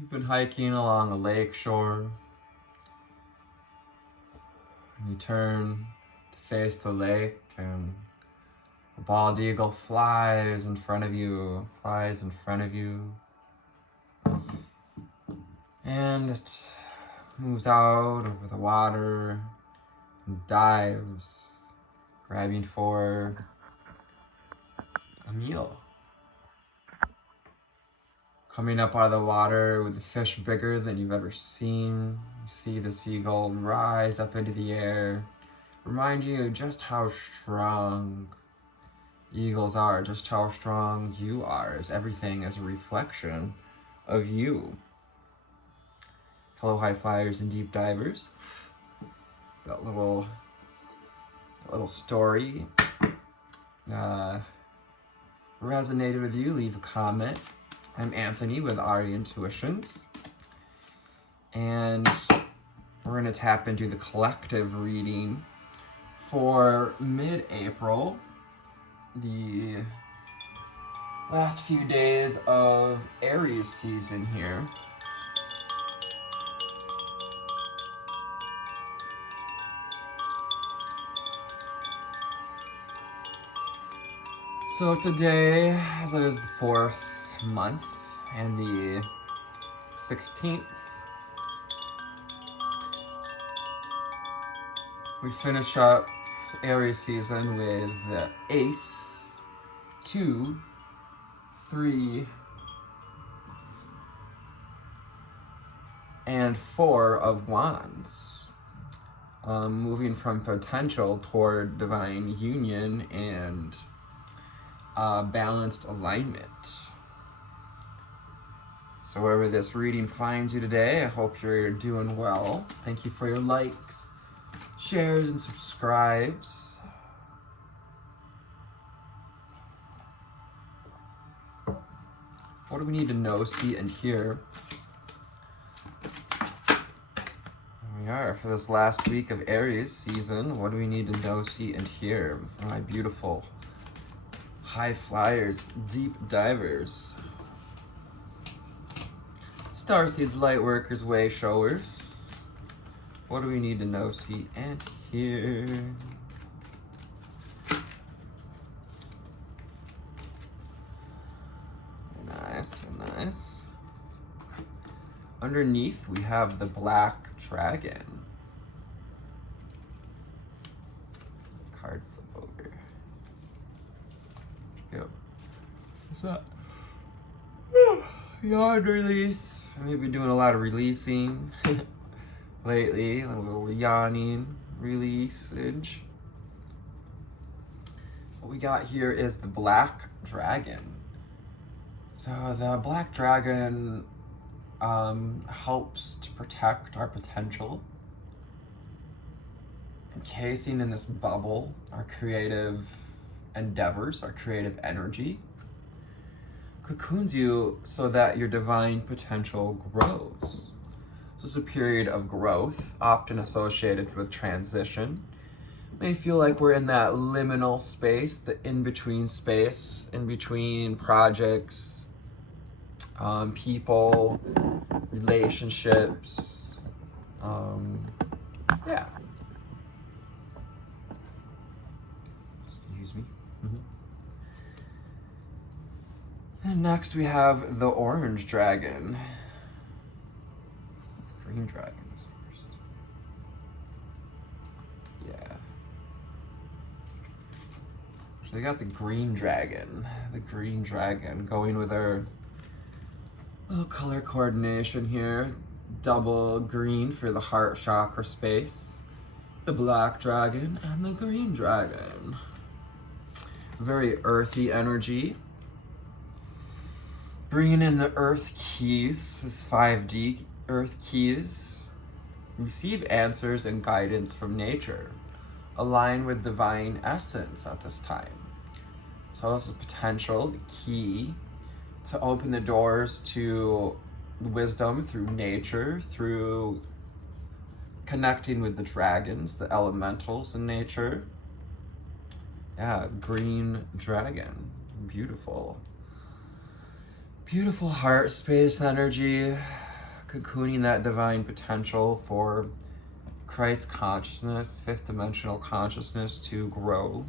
You've been hiking along a lake shore. You turn to face the lake, and a bald eagle flies in front of you, and it moves out over the water and dives, grabbing for a meal. Coming up out of the water with a fish bigger than you've ever seen. You see the seagull rise up into the air, reminding you just how strong eagles are, just how strong you are, as everything is a reflection of you. Hello, high flyers and deep divers. That little story resonated with you, leave a comment. I'm Anthony with Aerie Intuitions, and we're going to tap into the collective reading for mid-April, the last few days of Aries season here. So today, as it is the 4th month and the 16th, we finish up Aries season with the Ace, 2, 3, and 4 of Wands. Moving from potential toward divine union and balanced alignment. So wherever this reading finds you today, I hope you're doing well. Thank you for your likes, shares, and subscribes. What do we need to know, see, and hear? Here we are for this last week of Aries season. What do we need to know, see, and hear for my beautiful high flyers, deep divers, starseeds, light workers, way showers? What do we need to know, see, and hear? Nice, nice. Underneath, we have the Black Dragon. Card flip over. Go. What's up? Yard release. We've been doing a lot of releasing lately. A little yawning releasage. What we got here is the Black Dragon. So the Black Dragon helps to protect our potential, encasing in this bubble our creative endeavors, our creative energy. Cocoons you so that your divine potential grows. So it's a period of growth, often associated with transition. It may feel like we're in that liminal space, the in-between space, in between projects, people, relationships, yeah. Excuse me. And next we have the Orange Dragon. Let's Green Dragons first. Yeah. So we got the Green Dragon. The Green Dragon going with our little color coordination here. Double green for the heart chakra space. The Black Dragon and the Green Dragon. Very earthy energy. Bringing in the Earth Keys, this 5D Earth Keys. Receive answers and guidance from nature. Align with divine essence at this time. So this is potential, the key to open the doors to wisdom through nature, through connecting with the dragons, the elementals in nature. Yeah, Green Dragon, beautiful. Beautiful heart space energy, cocooning that divine potential for Christ consciousness, fifth dimensional consciousness to grow.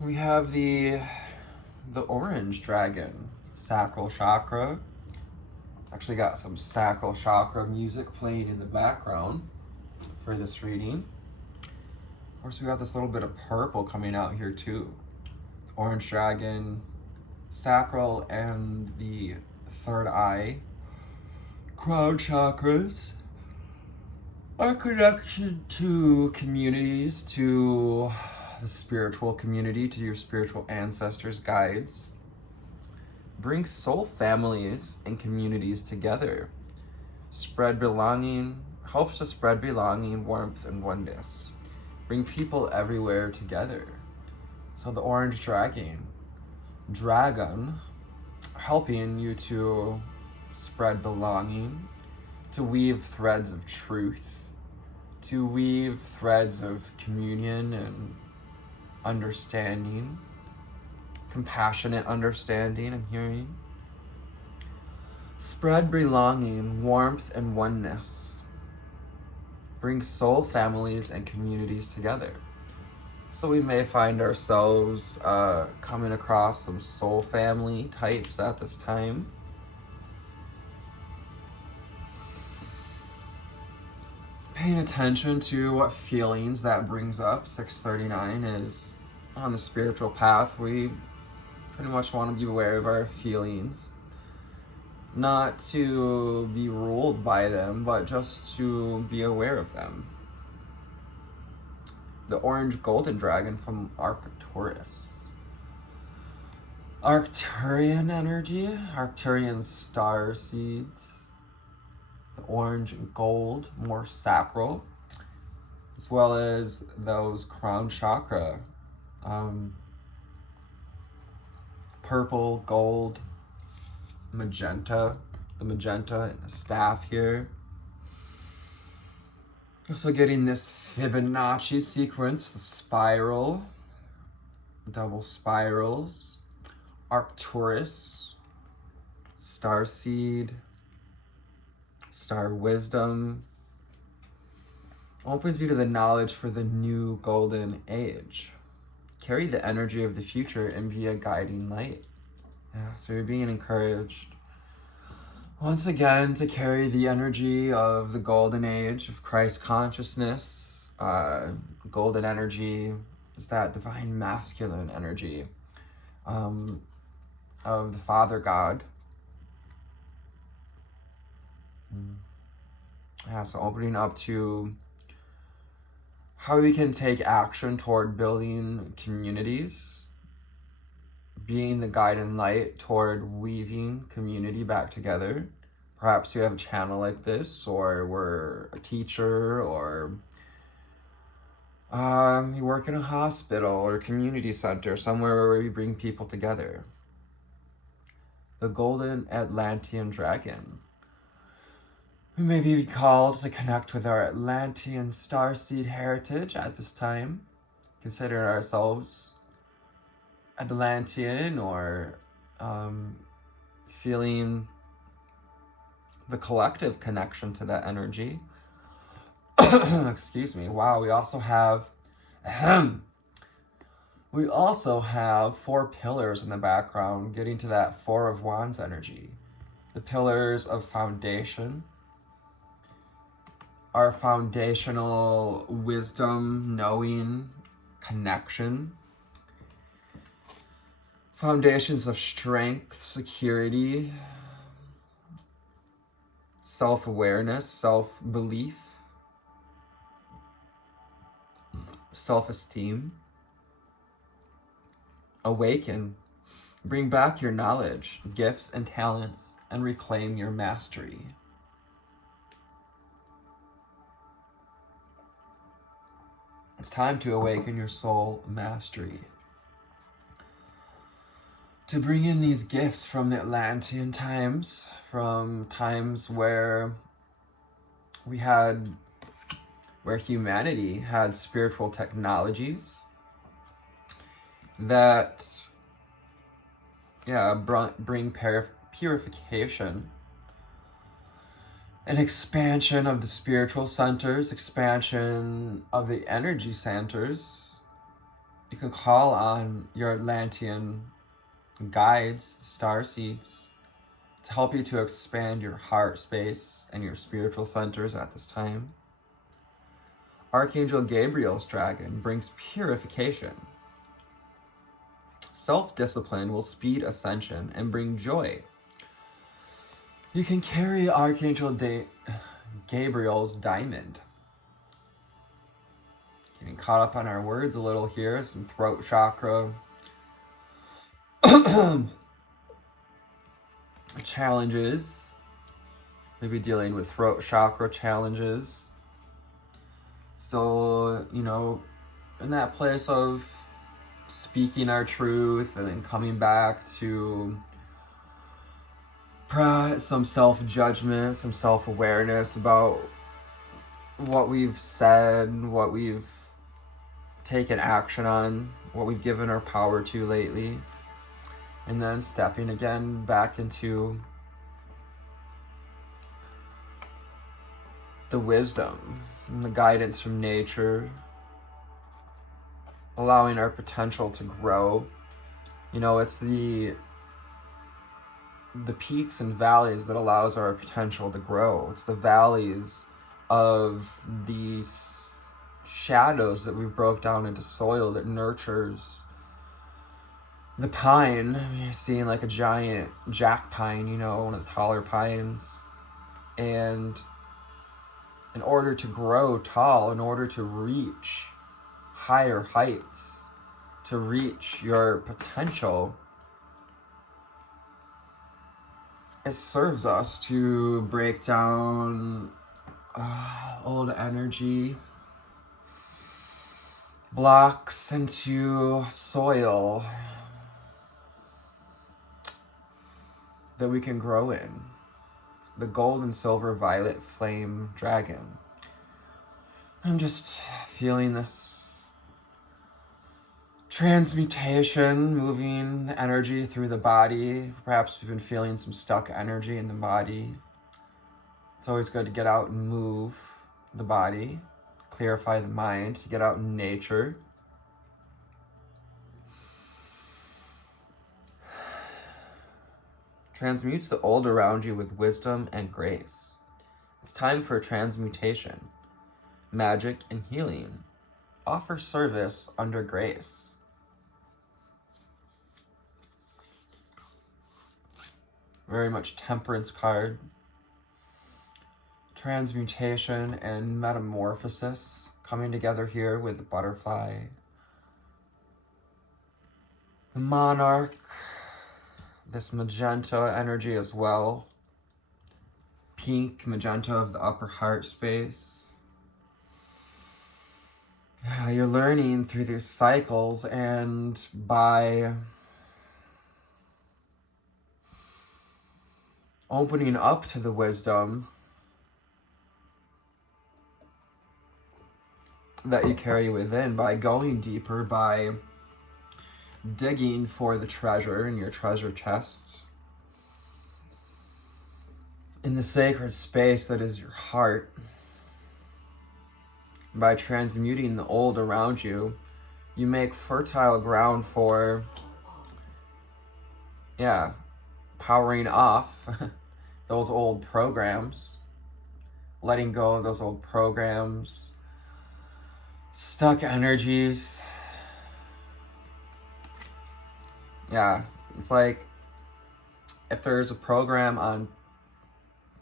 We have the orange dragon, sacral chakra. Actually got some sacral chakra music playing in the background for this reading. Of course, we got this little bit of purple coming out here too. Orange dragon, sacral, and the third eye, crown chakras, our connection to communities, to the spiritual community, to your spiritual ancestors, guides. Bring soul families and communities together. Spread belonging, helps to spread belonging, warmth, and oneness. Bring people everywhere together. So the orange dragon, helping you to spread belonging, to weave threads of truth, to weave threads of communion and understanding, compassionate understanding, I'm hearing. Spread belonging, warmth, and oneness. Bring soul families and communities together. So we may find ourselves coming across some soul family types at this time. Paying attention to what feelings that brings up. 639 is on the spiritual path. We pretty much want to be aware of our feelings. Not to be ruled by them, but just to be aware of them. The orange golden dragon from Arcturus. Arcturian energy, Arcturian star seeds. The orange and gold, more sacral, as well as those crown chakra. Purple, gold, magenta, the magenta and the staff here. Also getting this Fibonacci sequence, the spiral, double spirals, Arcturus, starseed, star wisdom. Opens you to the knowledge for the new golden age. Carry the energy of the future and be a guiding light. Yeah, so you're being encouraged once again to carry the energy of the golden age of Christ consciousness. Golden energy is that divine masculine energy of the Father God. Yeah, so opening up to how we can take action toward building communities, being the guide and light toward weaving community back together. Perhaps you have a channel like this, or we're a teacher, or you work in a hospital or a community center, somewhere where we bring people together. The golden Atlantean dragon. We may be called to connect with our Atlantean starseed heritage at this time, consider ourselves Atlantean, or feeling the collective connection to that energy. Excuse me. Wow, we also have four pillars in the background, getting to that Four of Wands energy. The pillars of foundation, our foundational wisdom, knowing, connection. Foundations of strength, security, self-awareness, self-belief, self-esteem. Awaken, bring back your knowledge, gifts, and talents, and reclaim your mastery. It's time to awaken your soul mastery. To bring in these gifts from the Atlantean times, from times where humanity had spiritual technologies that bring purification, an expansion of the spiritual centers, expansion of the energy centers. You can call on your Atlantean guides, star seeds, to help you to expand your heart space and your spiritual centers at this time. Archangel Gabriel's dragon brings purification. Self-discipline will speed ascension and bring joy. You can carry Archangel Gabriel's diamond. Getting caught up on our words a little here, some throat chakra challenges. Maybe dealing with throat chakra challenges. Still, in that place of speaking our truth and then coming back to some self-judgment, some self-awareness about what we've said, what we've taken action on, what we've given our power to lately, and then stepping again back into the wisdom and the guidance from nature, allowing our potential to grow. It's the peaks and valleys that allows our potential to grow. It's the valleys of these shadows that we broke down into soil that nurtures the pine. You're seeing like a giant jack pine, one of the taller pines. And in order to grow tall, in order to reach higher heights, to reach your potential, it serves us to break down old energy blocks into soil that we can grow in. The gold and silver violet flame dragon. I'm just feeling this transmutation, moving energy through the body. Perhaps we've been feeling some stuck energy in the body. It's always good to get out and move the body, clarify the mind, to get out in nature. Transmutes the old around you with wisdom and grace. It's time for transmutation. Magic and healing. Offer service under grace. Very much temperance card. Transmutation and metamorphosis coming together here with the butterfly. The monarch. This magenta energy as well. Pink magenta of the upper heart space. You're learning through these cycles, and by opening up to the wisdom that you carry within, by going deeper, by digging for the treasure in your treasure chest, in the sacred space that is your heart, by transmuting the old around you, you make fertile ground for, powering off those old programs, letting go of those old programs, stuck energies. It's like if there's a program on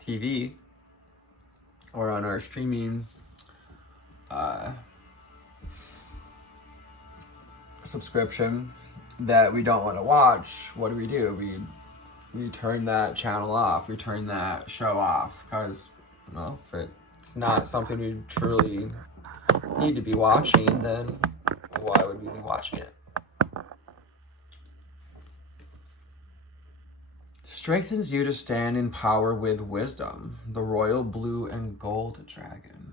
TV or on our streaming subscription that we don't want to watch, what do? We turn that channel off, we turn that show off, because if it's not something we truly need to be watching, then why would we be watching it? Strengthens you to stand in power with wisdom. The royal blue and gold dragon.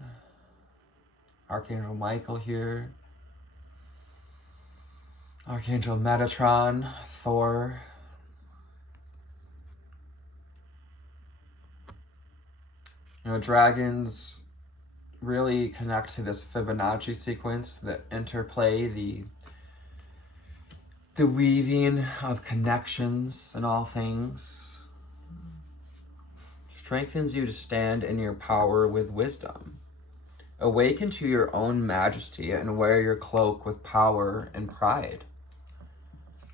Archangel Michael here. Archangel Metatron, Thor, Dragons really connect to this Fibonacci sequence, the interplay, the weaving of connections in all things. Strengthens you to stand in your power with wisdom. Awaken to your own majesty and wear your cloak with power and pride.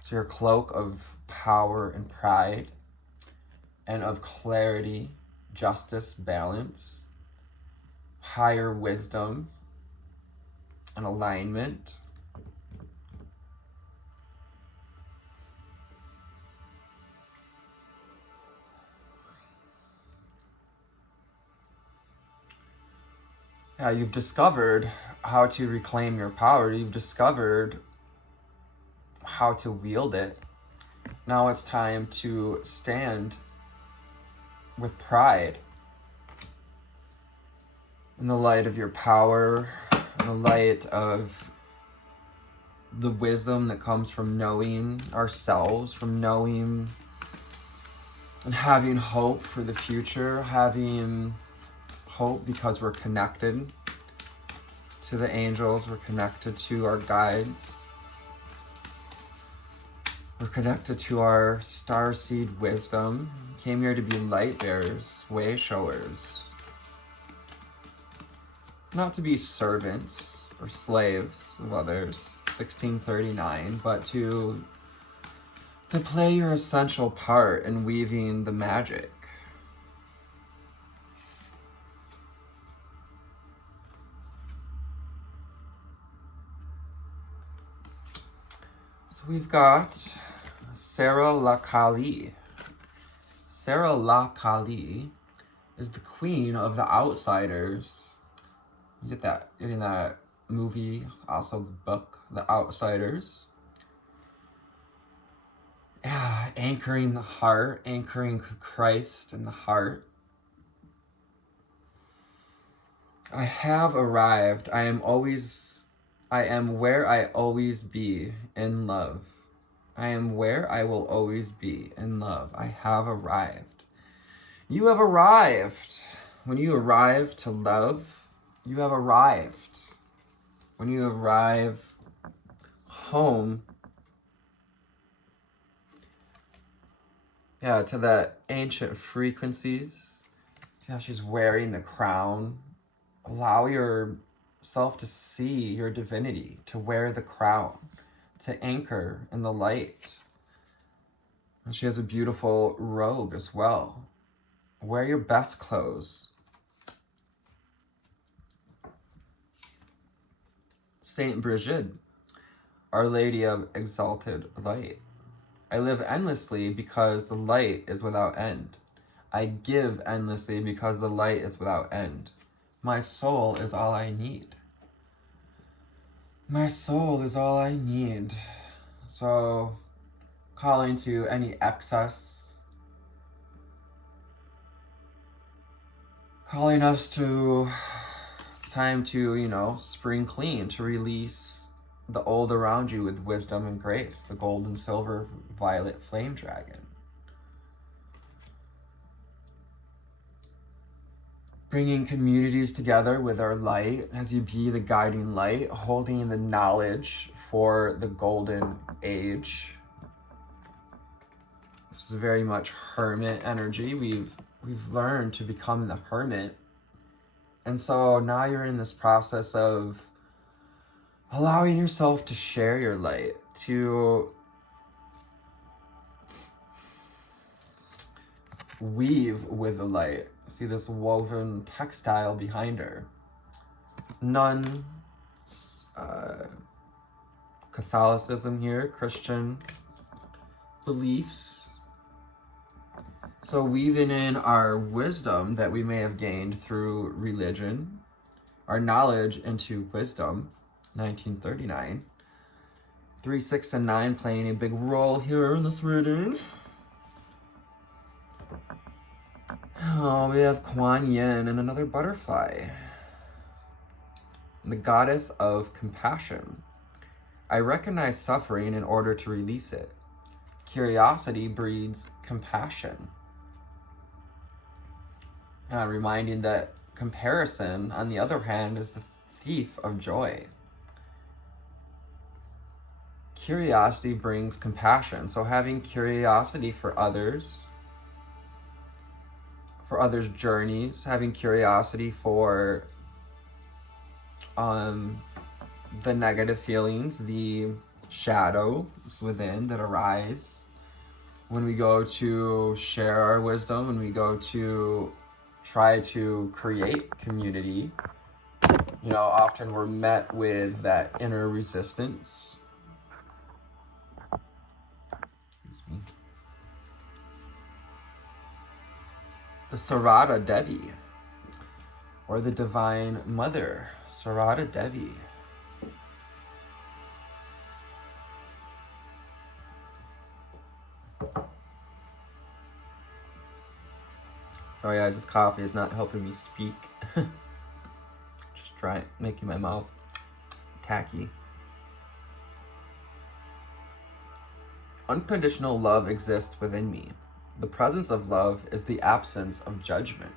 So your cloak of power and pride, and of clarity, justice, balance, higher wisdom, and alignment. Yeah, you've discovered how to reclaim your power. You've discovered how to wield it. Now it's time to stand with pride in the light of your power, in the light of the wisdom that comes from knowing ourselves, from knowing and having hope for the future, having hope because we're connected to the angels, we're connected to our guides, we're connected to our starseed wisdom. Came here to be light bearers, way showers, not to be servants or slaves of others, 1639, but to play your essential part in weaving the magic. So we've got Sarah Lakali. Sarah Lakali is the queen of the outsiders. You get that in that movie, also the book, The Outsiders. Yeah, anchoring the heart, anchoring Christ in the heart. I have arrived. I am where I always be in love. I am where I will always be in love. I have arrived. You have arrived. When you arrive to love, you have arrived. When you arrive home, to the ancient frequencies. See how she's wearing the crown. Allow yourself to see your divinity, to wear the crown, to anchor in the light. And she has a beautiful robe as well. Wear your best clothes. Saint Brigid, Our Lady of Exalted Light. I live endlessly because the light is without end. I give endlessly because the light is without end. My soul is all I need. My soul is all I need. So, calling to any excess, calling us to, it's time to, spring clean, to release the old around you with wisdom and grace, the gold and silver violet flame dragon. Bringing communities together with our light as you be the guiding light, holding the knowledge for the golden age. This is very much hermit energy. We've learned to become the hermit. And so now you're in this process of allowing yourself to share your light, to weave with the light. See this woven textile behind her. Nun, Catholicism here, Christian beliefs. So weaving in our wisdom that we may have gained through religion, our knowledge into wisdom, 1939. 3, 6, and 9 playing a big role here in this reading. Oh, we have Kuan Yin and another butterfly. The goddess of compassion. I recognize suffering in order to release it. Curiosity breeds compassion. reminding that comparison, on the other hand, is the thief of joy. Curiosity brings compassion. So having curiosity for others' journeys, having curiosity for the negative feelings, the shadows within that arise when we go to share our wisdom, when we go to try to create community. Often we're met with that inner resistance. Excuse me. The Sarada Devi, or the Divine Mother, Sarada Devi. Sorry guys, this coffee is not helping me speak. Just making my mouth tacky. Unconditional love exists within me. The presence of love is the absence of judgment.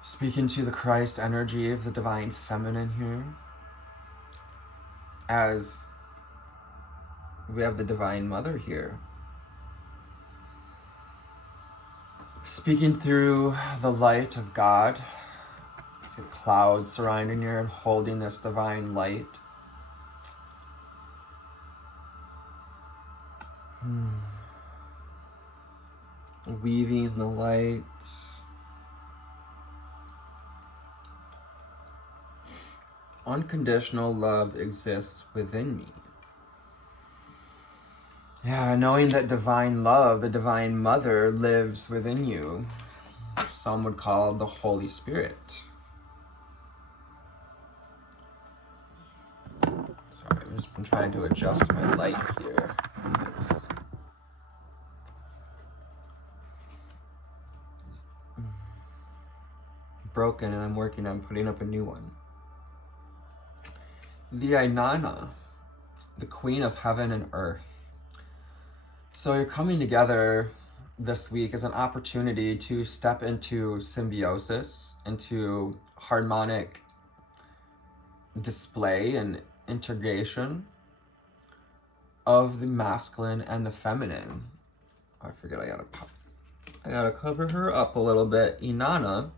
Speaking to the Christ energy of the Divine Feminine here, as we have the Divine Mother here, speaking through the light of God. See a cloud surrounding her and holding this divine light. Weaving the light. Unconditional love exists within me. Yeah, knowing that divine love, the Divine Mother, lives within you. Some would call the Holy Spirit. Sorry, I've just been trying to adjust my light here. It's broken and I'm working on putting up a new one. The Ainana, the Queen of Heaven and Earth. So you're coming together this week as an opportunity to step into symbiosis, into harmonic display and integration of the masculine and the feminine. Oh, I forget, I gotta cover her up a little bit. Inanna,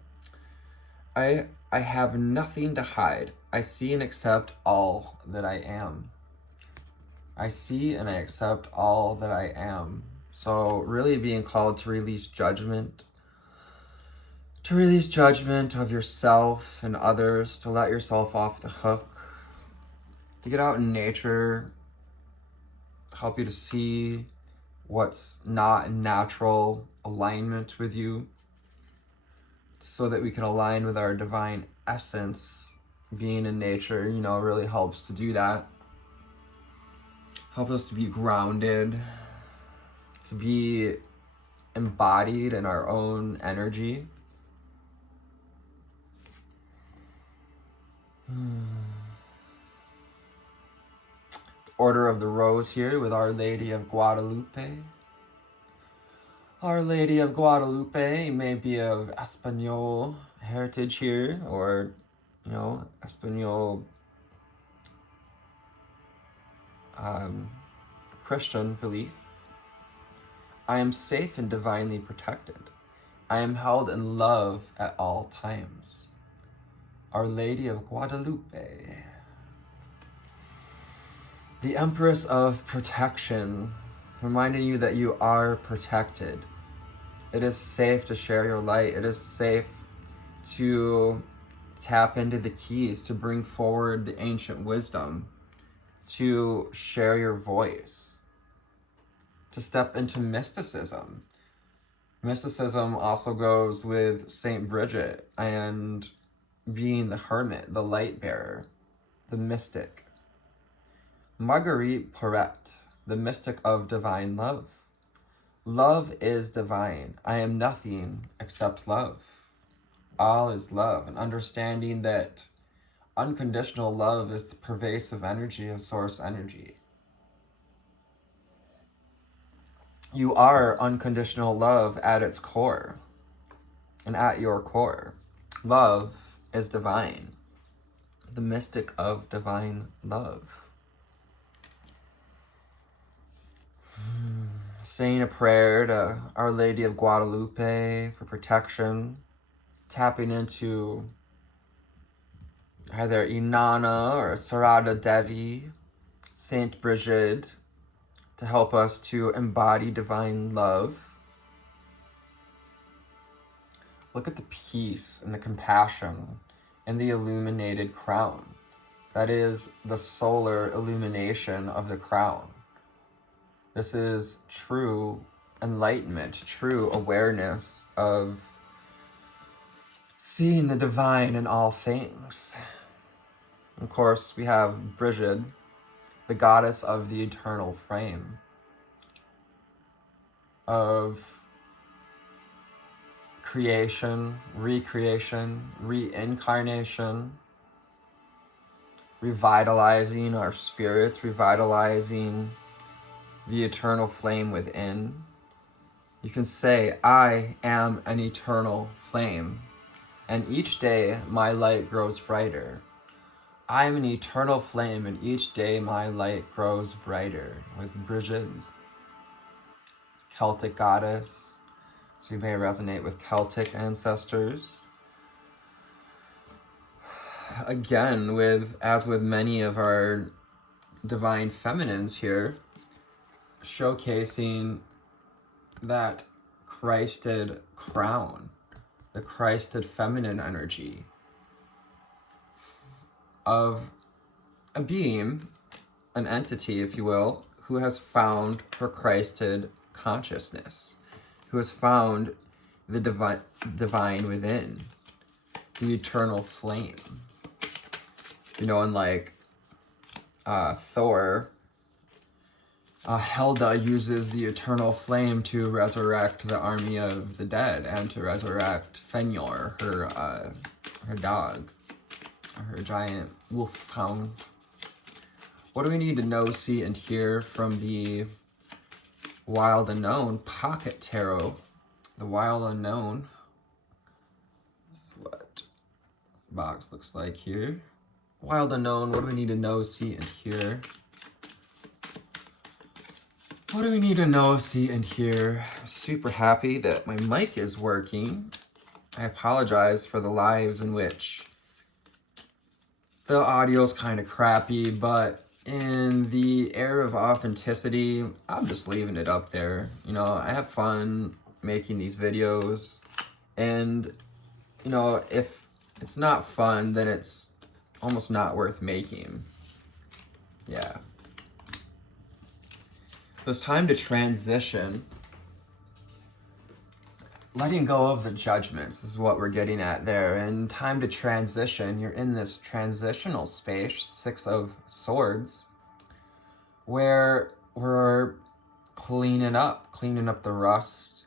I have nothing to hide. I see and accept all that I am. I see and I accept all that I am. So really being called to release judgment of yourself and others, to let yourself off the hook, to get out in nature, help you to see what's not in natural alignment with you, so that we can align with our divine essence. Being in nature, really helps to do that. Helps us to be grounded, to be embodied in our own energy. Order of the Rose here with Our Lady of Guadalupe. Our Lady of Guadalupe may be of Espanol heritage here, or, Espanol Christian belief. I am safe and divinely protected. I am held in love at all times. Our Lady of Guadalupe. The Empress of Protection, reminding you that you are protected. It is safe to share your light. It is safe to tap into the keys, to bring forward the ancient wisdom, to share your voice, to step into mysticism. Mysticism also goes with Saint Bridget and being the hermit, the light bearer, the mystic. Marguerite Porete, the mystic of divine love. Love is divine. I am nothing except love. All is love, and understanding that unconditional love is the pervasive energy of source energy. You are unconditional love at its core and at your core. Love is divine, the mystic of divine love. Saying a prayer to Our Lady of Guadalupe for protection, tapping into either Inanna or Sarada Devi, Saint Brigid, to help us to embody divine love. Look at the peace and the compassion and the illuminated crown. That is the solar illumination of the crown. This is true enlightenment, true awareness of seeing the divine in all things. Of course, we have Brigid, the goddess of the eternal flame, of creation, recreation, reincarnation, revitalizing our spirits, revitalizing the eternal flame within. You can say, I am an eternal flame, and each day my light grows brighter. I am an eternal flame, and each day my light grows brighter. With Brigid, Celtic goddess, so you may resonate with Celtic ancestors. Again, as with many of our divine feminines here, showcasing that Christed crown, the Christed feminine energy of a being, an entity, if you will, who has found her Christed consciousness, who has found the divine within, the eternal flame. You know, unlike Thor, Helda uses the eternal flame to resurrect the army of the dead and to resurrect Fenrir, her dog, her giant wolf hound. What do we need to know, see, and hear from the Wild Unknown Pocket Tarot? The Wild Unknown. This is what the box looks like here. Wild Unknown, what do we need to know, see, and hear? What do we need to know, see, and hear? Super happy that my mic is working. I apologize for the lives in which the audio's kind of crappy, but in the air of authenticity, I'm just leaving it up there. You know, I have fun making these videos, and, you know, if it's not fun, then it's almost not worth making. Yeah. It's time to transition. Letting go of the judgments is what we're getting at there. And time to transition. You're in this transitional space, 6 of Swords, where we're cleaning up the rust,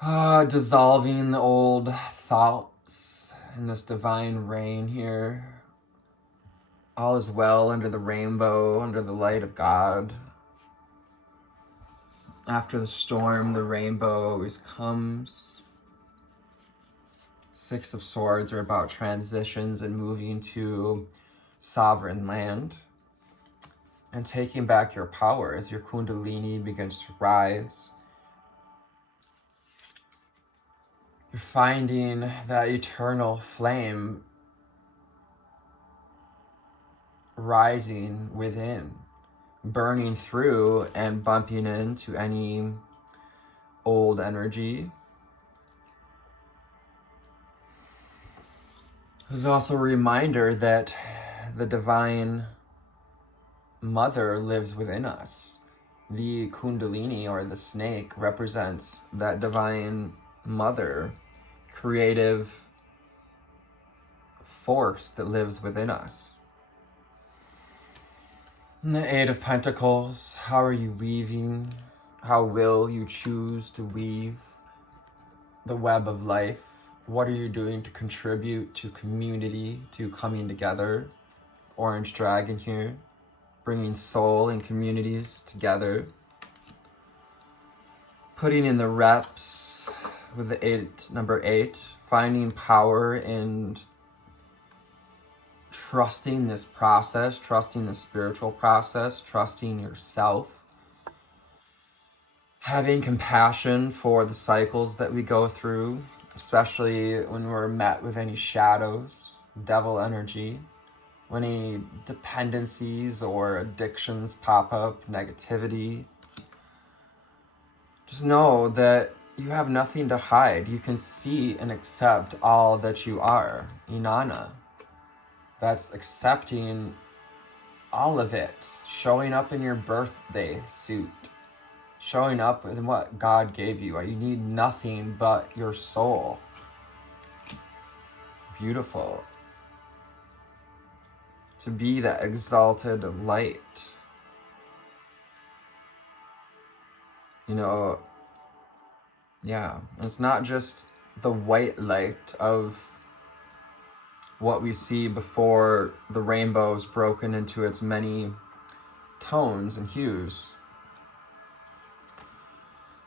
dissolving the old thoughts in this divine rain here. All is well under the rainbow, under the light of God. After the storm, the rainbow always comes. 6 of Swords are about transitions and moving to sovereign land and taking back your power as your Kundalini begins to rise. You're finding that eternal flame rising within, burning through and bumping into any old energy. This is also a reminder that the divine mother lives within us. The Kundalini, or the snake, represents that divine mother, creative force that lives within us. And the 8 of Pentacles, how are you weaving? How will you choose to weave the web of life? What are you doing to contribute to community, to coming together? Orange Dragon here, bringing soul and communities together. putting in the reps with the number 8, finding power in trusting this process, trusting the spiritual process, trusting yourself, having compassion for the cycles that we go through, especially when we're met with any shadows, devil energy, when any dependencies or addictions pop up, negativity. Just know that you have nothing to hide. You can see and accept all that you are. Inanna. That's accepting all of it. Showing up in your birthday suit. Showing up in what God gave you. You need nothing but your soul. Beautiful. To be that exalted light. You know, yeah. It's not just the white light of what we see before the rainbow's broken into its many tones and hues.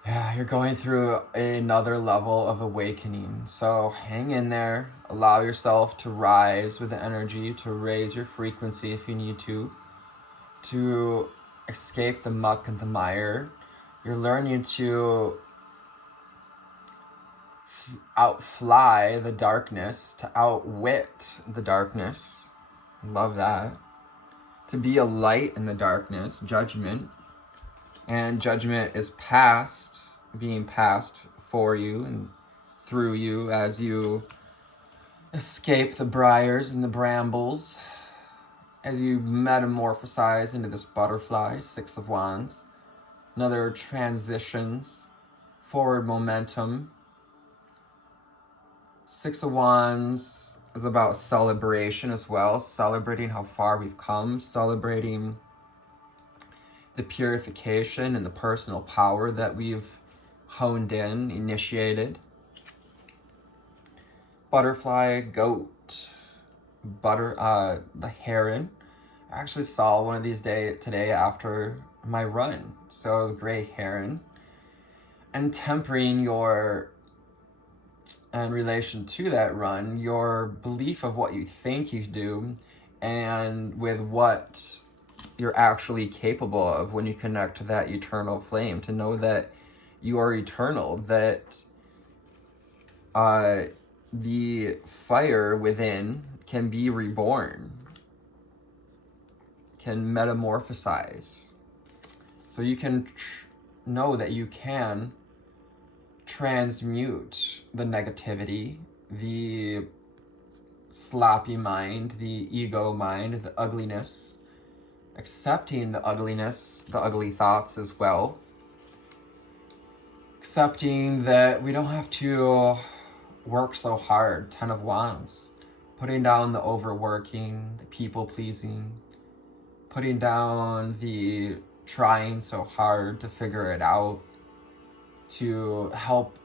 Yeah, you're going through another level of awakening. So hang in there. Allow yourself to rise with the energy, to raise your frequency if you need to escape the muck and the mire. You're learning to outfly the darkness, to outwit the darkness. Love that. To be a light in the darkness, judgment. And judgment is being passed for you and through you as you escape the briars and the brambles, as you metamorphosize into this butterfly, 6 of Wands. Another transitions, forward momentum. 6 of Wands is about celebration as well, celebrating how far we've come, celebrating the purification and the personal power that we've honed in, initiated. Butterfly, goat, the heron. I actually saw one of these today after my run. So the gray heron. And tempering in relation to that run, your belief of what you think you do and with what you're actually capable of when you connect to that eternal flame, to know that you are eternal, that the fire within can be reborn, can metamorphosize. So you can know that you can transmute the negativity, the sloppy mind, the ego mind, the ugliness, accepting the ugliness, the ugly thoughts as well. Accepting that we don't have to work so hard, 10 of Wands. Putting down the overworking, the people-pleasing. Putting down the trying so hard to figure it out, to help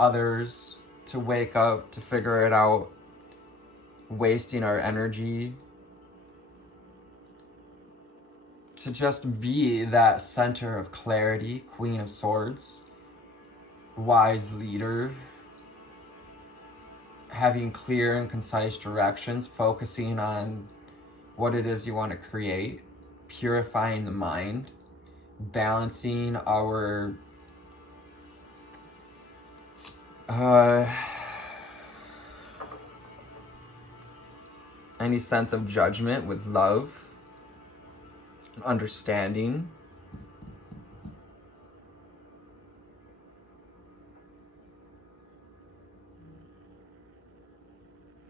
others, to wake up, to figure it out. Wasting our energy. To just be that center of clarity, Queen of Swords, wise leader, having clear and concise directions, focusing on what it is you want to create, purifying the mind, balancing our any sense of judgment with love, understanding.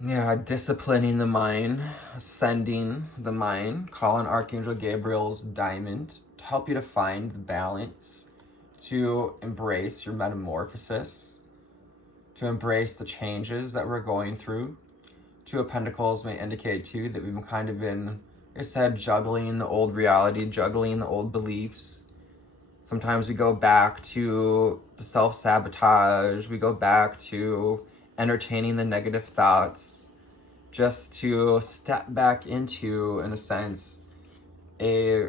Yeah, disciplining the mind, ascending the mind, calling Archangel Gabriel's diamond to help you to find the balance, to embrace your metamorphosis, to embrace the changes that we're going through. 2 of Pentacles may indicate too that we've kind of been, like I said, juggling the old reality, juggling the old beliefs. Sometimes we go back to the self-sabotage, we go back to entertaining the negative thoughts, just to step back into, in a sense, a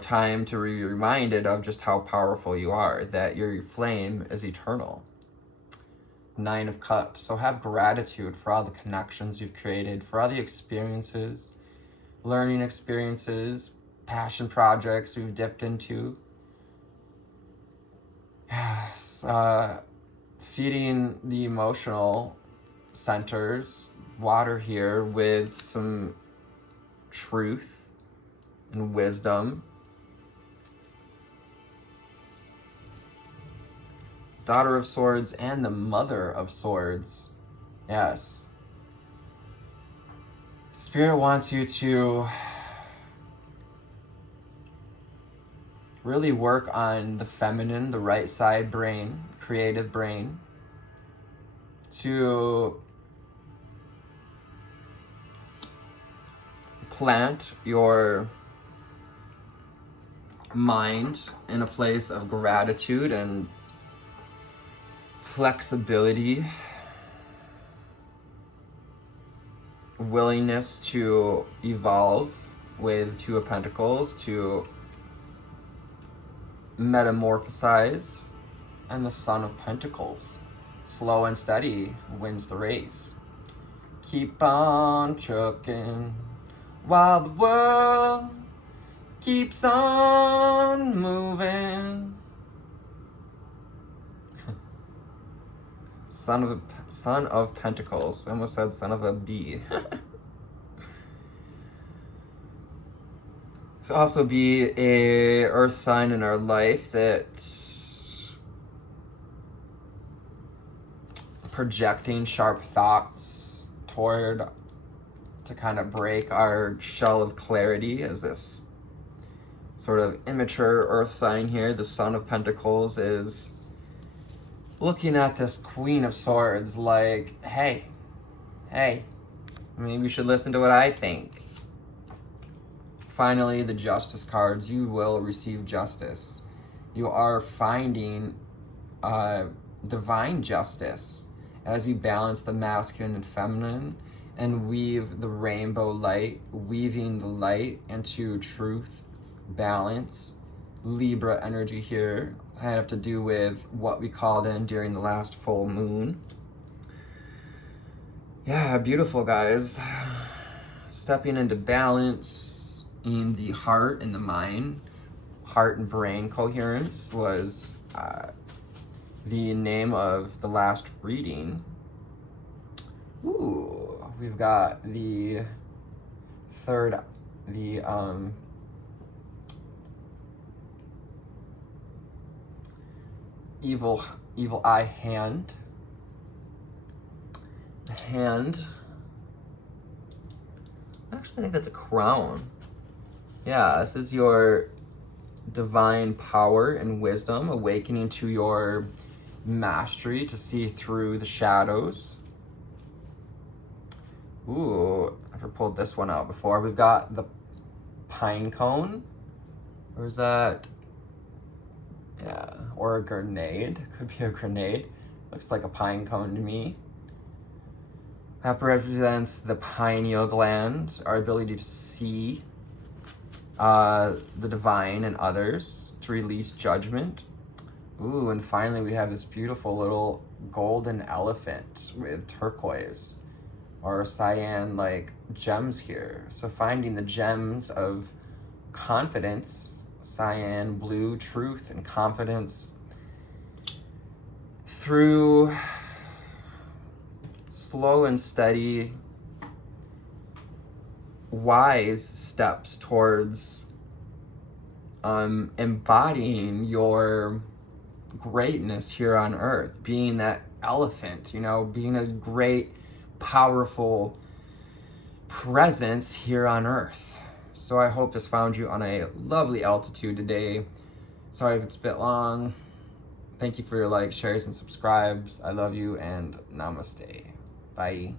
time to be reminded of just how powerful you are, that your flame is eternal. 9 of Cups. So have gratitude for all the connections you've created, for all the experiences, learning experiences, passion projects we've dipped into. Yes, feeding the emotional centers, water here with some truth and wisdom. Daughter of Swords and the Mother of Swords. Yes. Spirit wants you to really work on the feminine, the right side brain, creative brain, to plant your mind in a place of gratitude and flexibility, willingness to evolve with 2 of Pentacles, to metamorphosize, and the Son of Pentacles. Slow and steady wins the race. Keep on trucking while the world keeps on moving. Son of Pentacles. I almost said son of a bee. So also be a earth sign in our life that projecting sharp thoughts toward to kind of break our shell of clarity as this sort of immature earth sign here. The Son of Pentacles is looking at this Queen of Swords like, hey, maybe you should listen to what I think. Finally, the Justice cards. You will receive justice. You are finding divine justice as you balance the masculine and feminine and weave the rainbow light, weaving the light into truth, balance. Libra energy here had have to do with what we called in during the last full moon. Yeah, beautiful, guys. Stepping into balance in the heart and the mind. Heart and brain coherence was the name of the last reading. Ooh, we've got the third, evil eye hand. The hand. Actually, I think that's a crown. Yeah, this is your divine power and wisdom, awakening to your mastery to see through the shadows. Ooh, I've never pulled this one out before. We've got the pine cone. Or is that? Yeah, or a grenade. Could be a grenade. Looks like a pine cone to me. That represents the pineal gland, our ability to see the divine and others, to release judgment. Ooh, and finally we have this beautiful little golden elephant with turquoise or cyan like gems here. So finding the gems of confidence, cyan, blue, truth, and confidence through slow and steady, wise steps towards embodying your greatness here on earth, being that elephant, being a great, powerful presence here on earth. So I hope this found you on a lovely altitude today. Sorry if it's a bit long. Thank you for your likes, shares, and subscribes. I love you, and namaste. Bye.